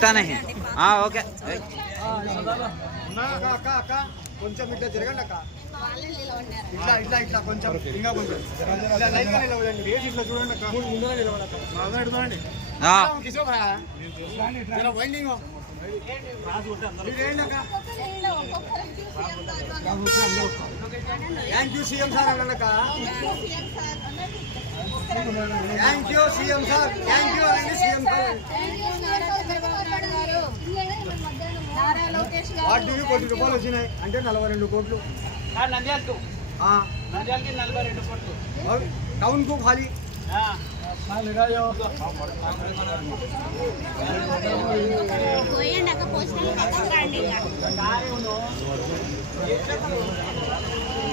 ಸಿಗ್ತಾನೆ ಹಾ ಓಕೆ కొంచెం ఇట్లా జరగండి అక్క ఇట్లా ఇట్లా ఇట్లా కొంచెం ఇంకా కొంచెం లైన్ గా నిలబడండి వేసి ఇట్లా చూడండి అక్క ముందుగా నిలబడండి అక్క నిలబడండి ఆ కిసోబా జర వైండింగ్ thank you CM sir అన్నక్క thank you CM sir thank you అండి సీఎం సార్ వాటికి కోటి రూపాయలు వచ్చినాయి అంటే నలభై రెండు కోట్లు. నంద్యాలకు. ఆ, నంద్యాలకి నలభై రెండు కోట్లు. और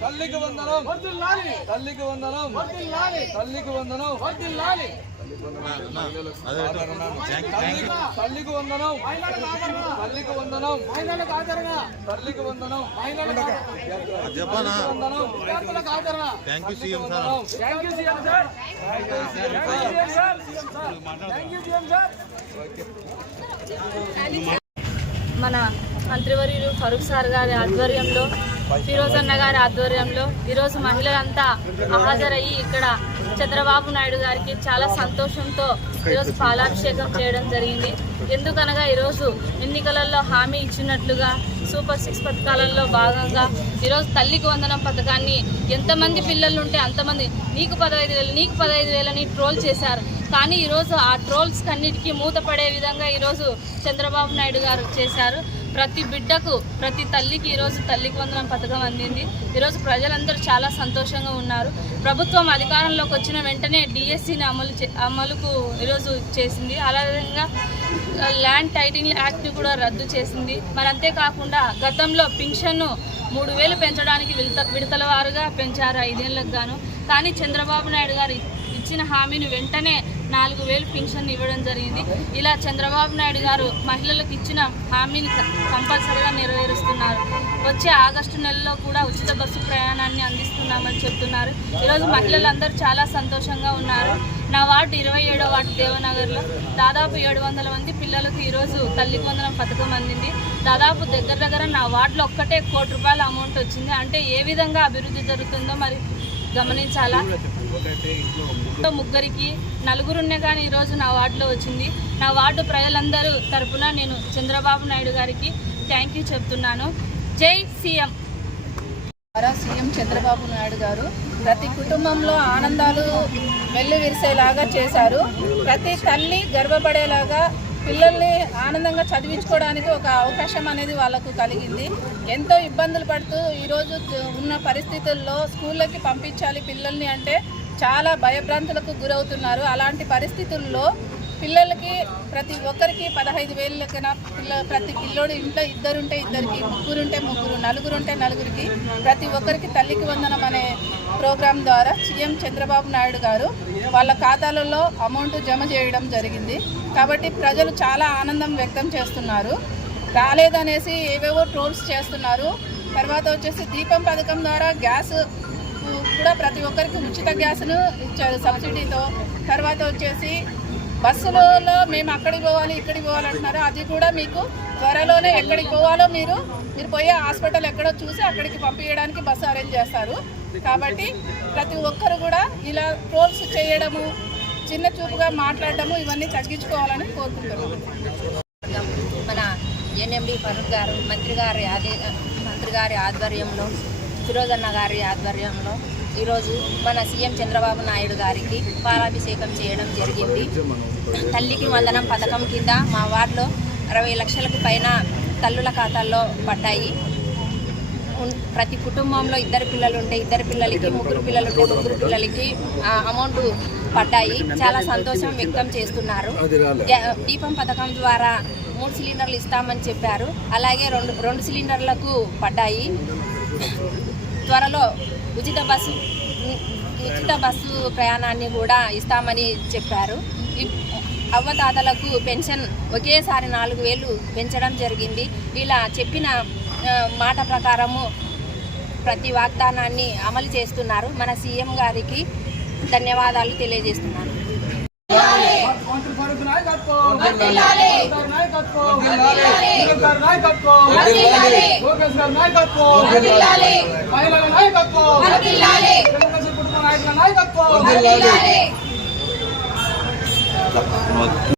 తల్లికి వందనం. తల్లికి వందనం తల్లికి వందనం. తల్లికి వందనం తల్లికి వందనం. తల్లికి వందనం చెప్పనా? వందనం thank you CM sir thank you CM sir thank you CM sir మన మంత్రివర్యులు ఫరూక్ సార్ గారి ఆధ్వర్యంలో ఫిరోజ్ అన్న గారి ఆధ్వర్యంలో ఈరోజు మహిళలంతా హాజరయ్యి ఇక్కడ చంద్రబాబు నాయుడు గారికి చాలా సంతోషంతో ఈరోజు పాలాభిషేకం చేయడం జరిగింది. ఎందుకనగా ఈరోజు ఎన్నికలలో హామీ ఇచ్చినట్లుగా సూపర్ సిక్స్ పథకాలలో భాగంగా ఈరోజు తల్లికి వందనం పథకాన్ని ఎంతమంది పిల్లలు ఉంటే అంతమంది నీకు పదహైదు వేలు నీకు పదహైదు వేలని ట్రోల్ చేశారు. కానీ ఈరోజు ఆ ట్రోల్స్ కన్నిటికీ మూతపడే విధంగా ఈరోజు చంద్రబాబు నాయుడు గారు చేశారు. ప్రతి బిడ్డకు ప్రతి తల్లికి ఈరోజు తల్లికి వందనం పథకం అందింది. ఈరోజు ప్రజలందరూ చాలా సంతోషంగా ఉన్నారు. ప్రభుత్వం అధికారంలోకి వచ్చిన వెంటనే డిఎస్సిని అమలు చే అమలుకు ఈరోజు చేసింది. అలాగే ల్యాండ్ టైటింగ్ యాక్ట్ని కూడా రద్దు చేసింది. మరి అంతేకాకుండా గతంలో పింఛన్ను మూడు వేలు పెంచడానికి విడత విడతల వారుగా పెంచారు ఐదేళ్ళకు గాను. కానీ చంద్రబాబు నాయుడు గారు ఇచ్చిన హామీని వెంటనే నాలుగు వేలు పింఛన్ ఇవ్వడం జరిగింది. ఇలా చంద్రబాబు నాయుడు గారు మహిళలకు ఇచ్చిన హామీని కంపల్సరీగా కంపల్సరిగా నెరవేరుస్తున్నారు. వచ్చే ఆగస్టు నెలలో కూడా ఉచిత బస్సు ప్రయాణాన్ని అందిస్తున్నామని చెప్తున్నారు. ఈరోజు మహిళలందరూ చాలా సంతోషంగా ఉన్నారు. నా వార్డు ఇరవై ఏడో వార్డు దేవనగర్లో దాదాపు ఏడు వందల మంది పిల్లలకు ఈరోజు తల్లి వందనం పథకం అందింది. దాదాపు దగ్గర దగ్గర నా వార్డులో ఒక్కటే కోటి రూపాయల అమౌంట్ వచ్చింది. అంటే ఏ విధంగా అభివృద్ధి జరుగుతుందో మరి గమనించాలా? ముగ్గురికి నలుగురున్నే కానీ ఈరోజు నా వార్డులో వచ్చింది. నా వార్డు ప్రజలందరూ తరపున నేను చంద్రబాబు నాయుడు గారికి థ్యాంక్ యూ చెప్తున్నాను. జై సీఎం. ద్వారా సీఎం చంద్రబాబు నాయుడు గారు ప్రతి కుటుంబంలో ఆనందాలు వెల్లు విరిసేలాగా చేశారు. ప్రతి తల్లి గర్వపడేలాగా పిల్లల్ని ఆనందంగా చదివించుకోవడానికి ఒక అవకాశం అనేది వాళ్ళకు కలిగింది. ఎంతో ఇబ్బందులు పడుతూ ఈరోజు ఉన్న పరిస్థితుల్లో స్కూళ్ళకి పంపించాలి పిల్లల్ని అంటే చాలా భయభ్రాంతులకు గురవుతున్నారు. అలాంటి పరిస్థితుల్లో పిల్లలకి ప్రతి ఒక్కరికి పదహైదు వేలు లెక్కన పిల్ల ప్రతి పిల్లోడు ఇంట్లో ఇద్దరుంటే ఇద్దరికి ముగ్గురుంటే ముగ్గురు నలుగురుంటే నలుగురికి ప్రతి ఒక్కరికి తల్లికి వందనం అనే ప్రోగ్రాం ద్వారా సీఎం చంద్రబాబు నాయుడు గారు వాళ్ళ ఖాతాలలో అమౌంట్ జమ చేయడం జరిగింది. కాబట్టి ప్రజలు చాలా ఆనందం వ్యక్తం చేస్తున్నారు. రాలేదనేసి ఏవేవో ట్రోల్స్ చేస్తున్నారు. తర్వాత వచ్చేసి దీపం పథకం ద్వారా గ్యాస్ కూడా ప్రతి ఒక్కరికి ఉచిత గ్యాస్ను ఇచ్చారు సబ్సిడీతో. తర్వాత వచ్చేసి బస్సులలో మేము అక్కడికి పోవాలి ఇక్కడికి పోవాలంటున్నారు? అది కూడా మీకు త్వరలోనే ఎక్కడికి పోవాలో మీరు మీరు పోయే హాస్పిటల్ ఎక్కడో చూసి అక్కడికి పంపించడానికి బస్సు అరేంజ్ చేస్తారు. కాబట్టి ప్రతి ఒక్కరు కూడా ఇలా ట్రోల్స్ చేయడము చిన్న చూపుగా మాట్లాడటము ఇవన్నీ తగ్గించుకోవాలని కోరుకుంటున్నాము మన ఎన్ఎండి ఫరూక్ గారు మంత్రి గారి ఆదే మంత్రి గారి ఆధ్వర్యంలో ఫిరోజన్న గారి ఆధ్వర్యంలో ఈరోజు మన సీఎం చంద్రబాబు నాయుడు గారికి పాలాభిషేకం చేయడం జరిగింది. తల్లికి వందనం పథకం కింద మా వార్డులో అరవై లక్షలకు పైన తల్లుల ఖాతాల్లో పడ్డాయి. ప్రతి కుటుంబంలో ఇద్దరు పిల్లలు ఉంటే ఇద్దరు పిల్లలకి ముగ్గురు పిల్లలు ఉంటే ముగ్గురు పిల్లలకి అమౌంట్ పడ్డాయి. చాలా సంతోషం వ్యక్తం చేస్తున్నారు. దీపం పథకం ద్వారా మూడు సిలిండర్లు ఇస్తామని చెప్పారు. అలాగే రెండు రెండు సిలిండర్లకు పడ్డాయి. త్వరలో ఉచిత బస్సు ఉచిత బస్సు ప్రయాణాన్ని కూడా ఇస్తామని చెప్పారు. ఇప్- అవ్వతాతలకు పెన్షన్ ఒకేసారి నాలుగు వేలు పెంచడం జరిగింది. ఇలా చెప్పిన మాట ప్రకారము ప్రతి వాగ్దానాన్ని అమలు చేస్తున్నారు. మన సీఎం గారికి ధన్యవాదాలు తెలియజేస్తున్నాను. మంత్రి ఫరూక్ నాయకత్వం. నాయకత్వం. నాయకత్వం లోకేష్ గారి నాయకత్వం మహిళల నాయకత్వం. తెలుగుదేశం కుటుంబ నాయకుల నాయకత్వం.